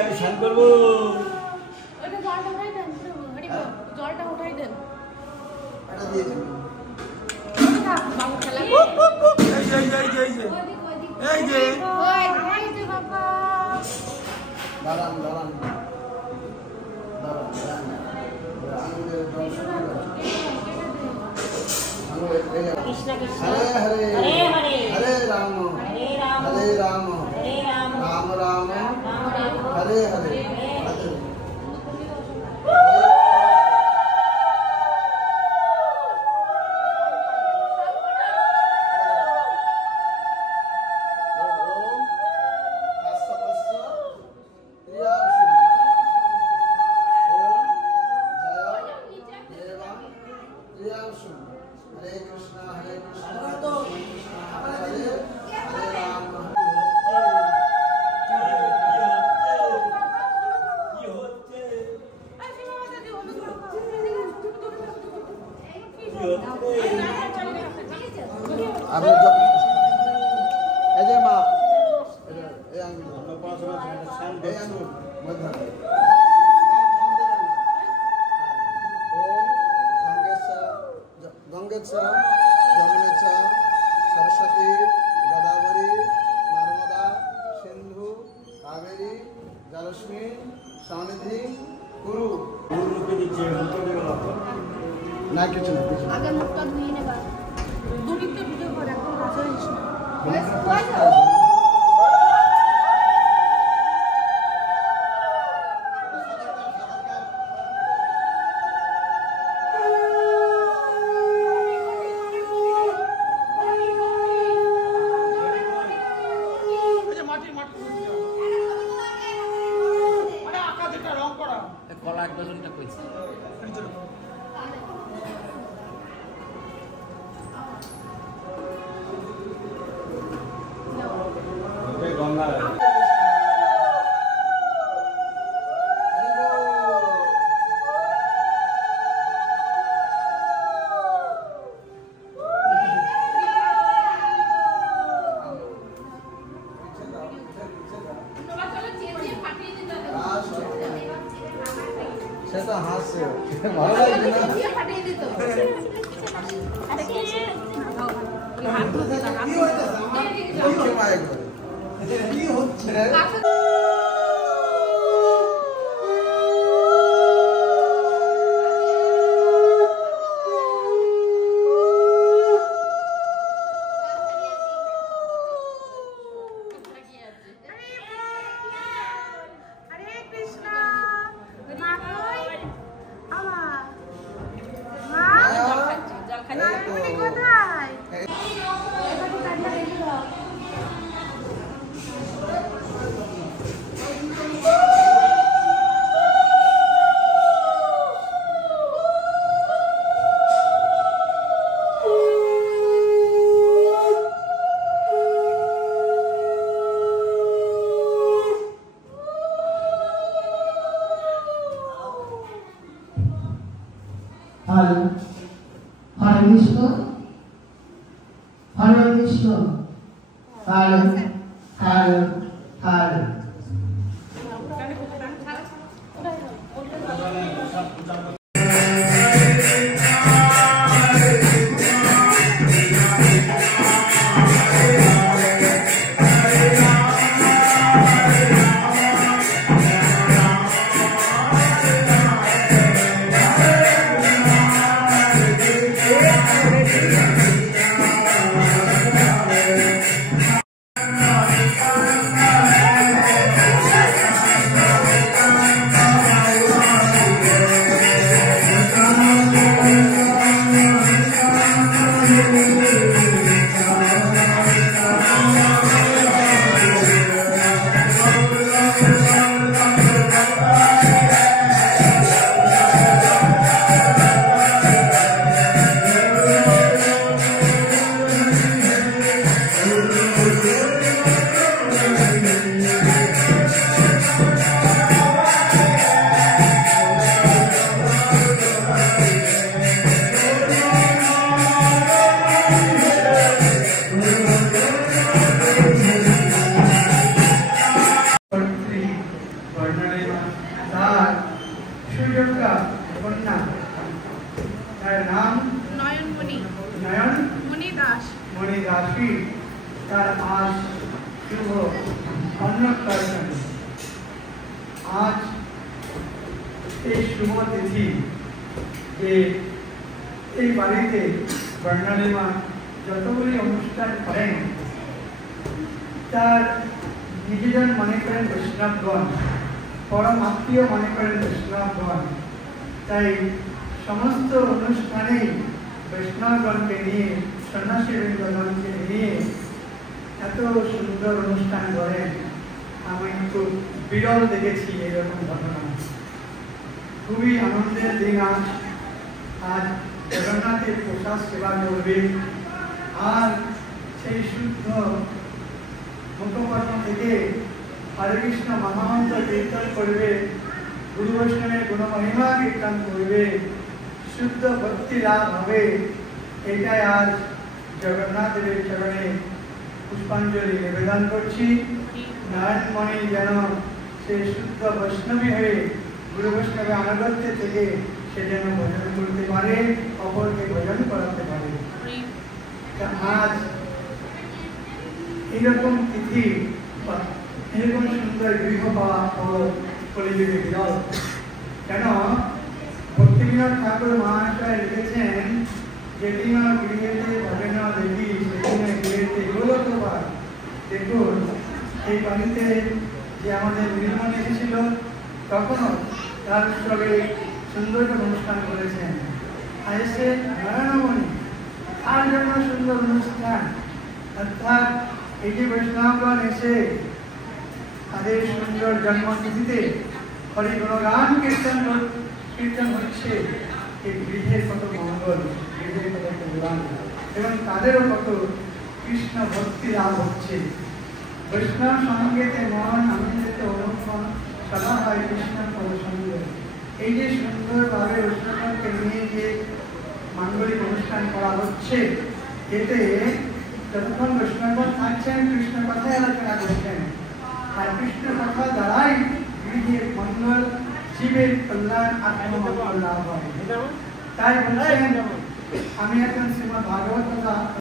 আমি স্নান করবো। জলটা উঠাই দেন। कृष्ण कृष्ण हरे हरे हरे हरे हरे राम हरे राम हरे राम हरे राम राम राम हरे हरे हरे कृष्णा हरे राम जमुनेचा सरस्वती गोदावरी नर्मदा सिंधु कावेरी जलस्मी सन्निधि गुरु रूपे दीजिए ना किछु আগে মুখটা ধুয়ে নেবা দুনিতে ভিডিও করে এখন কাছে আসিস না কলা এক ডজনটা কইছে गंगा সেটা হাসছে ভালো লাগছে না ফাটিয়ে দিত আরে কি কি হচ্ছে Hare Krishna, Hare Krishna, Hare Hare Hare. তার সুযোগ্যা কন্যা, তার নাম নয়নমণি নয়নমণি দাস। দাসী, তার আজ শুভ অন্নপ্রাশন। আজ এই শুভ তিথি যে এই বাড়িতে বর্ণালীমা যতগুলি অনুষ্ঠান করেন তার নিজেজন মনে করেন বৈষ্ণবগণ, পরম আত্মীয় মনে করেন বৈষ্ণবগণ। তাই সমস্ত অনুষ্ঠানেই বৈষ্ণবগণকে নিয়ে, সন্ন্যাসী বৃন্দগণকে নিয়ে এত সুন্দর অনুষ্ঠান করেন আমি খুব বিরল দেখেছি এরকম ঘটনা। খুবই আনন্দের দিন আজ। আজ জগন্নাথের প্রসাদ সেবা করবে আর সেই শুদ্ধ মুখপত্র থেকে হরে কৃষ্ণ মহামন্ত্র কীর্তন করবে, গুরু বৈষ্ণবের গুণমহিমা কীর্তন করবে, শুদ্ধ ভক্তি লাভ হবে। এটাই আজ জগন্নাথ দেবের চরণে পুষ্পাঞ্জলি নিবেদন করছি। নারায়ণমণি যেন সে শুদ্ধ বৈষ্ণবী হয়ে গুরু বৈষ্ণবের আনুগত্য থেকে সে যেন ভজন করতে পারে, অপরকে ভজন করাতে পারে। আজ এরকম তিথি বা এরকম সুন্দর গৃহ পাওয়া কলিযুগে বিরল। কেন ভক্তিবিনোদ ঠাকুর মহাশয় লিখেছেন, যেদিন গৃহেতে ভজন দেবী সেদিন গৃহেতে গোলকবার। দেখুন এই বাড়িতে যে আমাদের নীলমণি এসেছিল তখনও তার উৎসবে সুন্দর অনুষ্ঠান করেছেন। আর এসে নারায়ণমণি তার জন্য সুন্দর অনুষ্ঠান। অর্থাৎ এই যে বৈষ্ণবগণ এসে তাদের সুন্দর জন্মতিথিতে হরি গুণগান কীর্তন হচ্ছে, এই গৃহের কত মঙ্গল, গৃহের কত কল্যাণ এবং তাদেরও কত কৃষ্ণ ভক্তি লাভ হচ্ছে। বৈষ্ণব সঙ্গেতে মন আনন্দিতে অনুক্ষণ সদা হয় কৃষ্ণ সঙ্গে। এই যে সুন্দরভাবে বৈষ্ণবকে নিয়ে যে মাঙ্গলিক অনুষ্ঠান করা হচ্ছে, এতে যতক্ষণ বৈষ্ণবগণ থাকছেন কৃষ্ণ কথাই আলোচনা করছেন। আর কৃষ্ণ কথা দ্বারাই গৃহের মঙ্গল, জীবের কল্যাণ, আত্মমঙ্গল লাভ হয়। তাই বলছেন, আমি এখন শ্রীমদ্ ভাগবত কথা